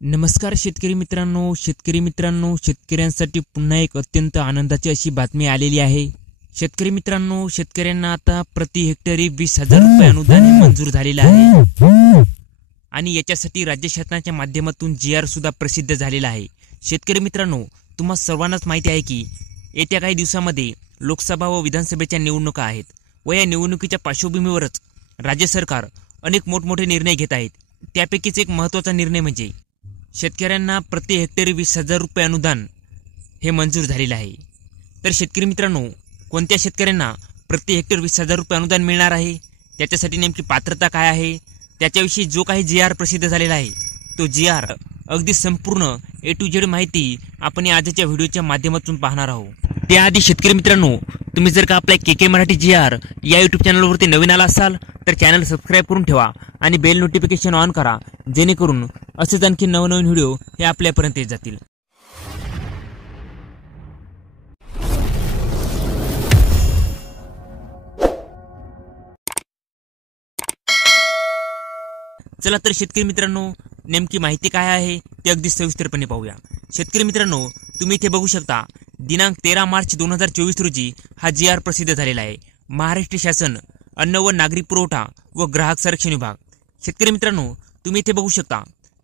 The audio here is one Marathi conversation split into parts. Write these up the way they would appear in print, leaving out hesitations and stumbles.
नमस्कार शेतकरी मित्रांनो, शेतकऱ्यांसाठी पुन्हा एक अत्यंत आनंदाची अशी बातमी आलेली आहे। शेतकरी मित्रांनो, शेतकऱ्यांना आता प्रति हेक्टरी 20,000 रुपये अनुदान हे मंजूर झालेले आहे आणि याच्यासाठी राज्य शासनाच्या माध्यमातून GR सुद्धा प्रसिद्ध झालेला आहे। शेतकरी मित्रांनो, तुम्हा सर्वांनाच माहिती आहे की येत्या काही दिवसांमध्ये लोकसभा व विधानसभेच्या निवडणुका आहेत व या निवडणुकीच्या पार्श्वभूमीवरच राज्य सरकार अनेक मोठमोठे निर्णय घेत आहेत। त्यापैकीच एक महत्त्वाचा निर्णय म्हणजे शेतकऱ्यांना प्रति हेक्टरी 20,000 रुपये अनुदान हे मंजूर झालेले आहे। तर शेतकरी मित्रांनो, कोणत्या शेतकऱ्यांना प्रति हेक्टर 20,000 रुपये अनुदान मिळणार आहे, त्याच्यासाठी नेमकी पात्रता काय आहे, त्याच्याविषयी जो काही GR प्रसिद्ध झालेला आहे तो GR अगदी संपूर्ण A to Z माहिती आपण या आजच्या व्हिडिओच्या माध्यमातून पाहणार आहोत। त्याआधी शेतकरी मित्रांनो, तुम्ही जर का आपल्या KK मराठी GR या YouTube चॅनलवरती नवीन आला असाल तर चॅनल सबस्क्राइब करून ठेवा आणि बेल नोटिफिकेशन ऑन करा, जेणेकरून असेच आणखी नवनवीन व्हिडिओ हे आपल्यापर्यंत येत जातील। चला तर शेतकरी मित्रांनो, नेमकी माहिती काय आहे ते अगदी सविस्तरपणे पाहूया। शेतकरी मित्रांनो, तुम्ही इथे बघू शकता दिनांक 13 मार्च 2024 रोजी हा GR प्रसिद्ध झालेला आहे। महाराष्ट्र शासन अन्न व नागरी पुरवठा व ग्राहक संरक्षण विभाग। शेतकरी मित्रांनो, तुम्ही इथे बघू शकता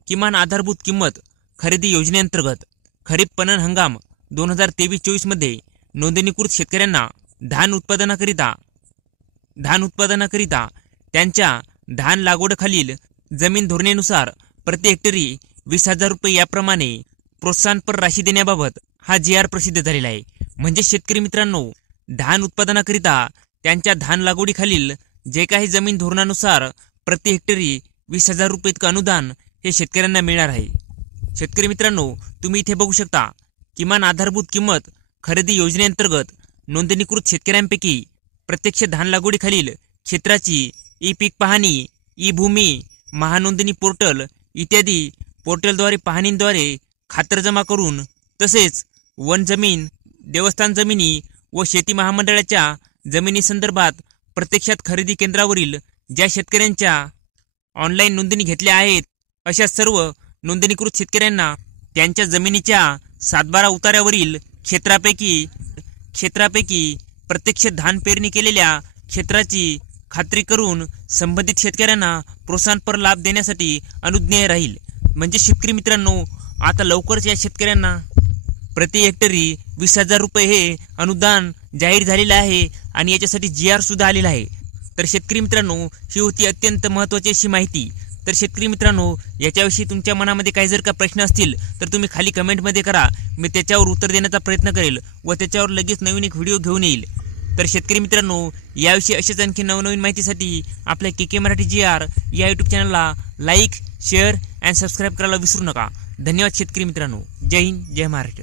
किमान आधारभूत किंमत खरेदी योजनेअंतर्गत खरीप पणन हंगाम 2023-24 मध्ये नोंदणीकृत शेतकऱ्यांना धान उत्पादनाकरिता त्यांच्या धान लागवडीखालील जमीन धोरणेनुसार प्रति हेक्टरी 20,000 रुपये याप्रमाणे प्रोत्साहनपर राशी देण्याबाबत हा GR प्रसिद्ध झालेला आहे। म्हणजे शेतकरी मित्रांनो, धान उत्पादनाकरिता त्यांच्या धान लागवडीखालील जे काही जमीन धोरणानुसार प्रति हेक्टरी 20,000 रुपये इतकं अनुदान हे शेतकऱ्यांना मिळणार आहे। शेतकरी मित्रांनो, तुम्ही इथे बघू शकता किमान आधारभूत किंमत खरेदी योजनेअंतर्गत नोंदणीकृत शेतकऱ्यांपैकी प्रत्यक्ष धान लागवडीखालील क्षेत्राची ई-पीक पाहणी, ई-भूमी, महानोंदणी पोर्टल इत्यादी पोर्टलद्वारे पाहणीद्वारे खातरजमा करून, तसेच वन जमीन, देवस्थान जमिनी व शेती महामंडळाच्या जमिनी संदर्भात प्रत्यक्षात खरेदी केंद्रावरील ज्या शेतकऱ्यांच्या ऑनलाईन नोंदणी घेतल्या आहेत अशा सर्व नोंदणीकृत शेतकऱ्यांना त्यांच्या जमिनीच्या 7/12 उतार्यावरील क्षेत्रापैकी प्रत्यक्ष धान पेरणी केलेल्या क्षेत्राची खात्री करून संबंधित शेतकऱ्यांना प्रोत्साहनपर लाभ देण्यासाठी अनुज्ञेय राहील। म्हणजे शेतकरी मित्रांनो, आता लवकरच या शेतकऱ्यांना प्रति हेक्टरी 20,000 रुपये हे अनुदान जाहीर झालेलं आहे आणि याच्यासाठी GR सुद्धा आलेला आहे। तर शेतकरी मित्रांनो, ही होती अत्यंत महत्त्वाची अशी माहिती। तर शेतकरी मित्रांनो, याच्याविषयी तुमच्या मनामध्ये काही जर का प्रश्न असतील तर तुम्ही खाली कमेंटमध्ये करा, मी त्याच्यावर उत्तर देण्याचा प्रयत्न करेल व त्याच्यावर लगेच नवीन एक व्हिडिओ घेऊन येईल। तर शेतकरी मित्रांनो, याविषयी असेच आणखी नवनवीन माहितीसाठी आपल्या KK मराठी GR या YouTube चॅनलला लाईक, शेअर अँड सबस्क्राईब करायला विसरू नका। धन्यवाद शेतकरी मित्रांनो। जय हिंद, जय महाराष्ट्र।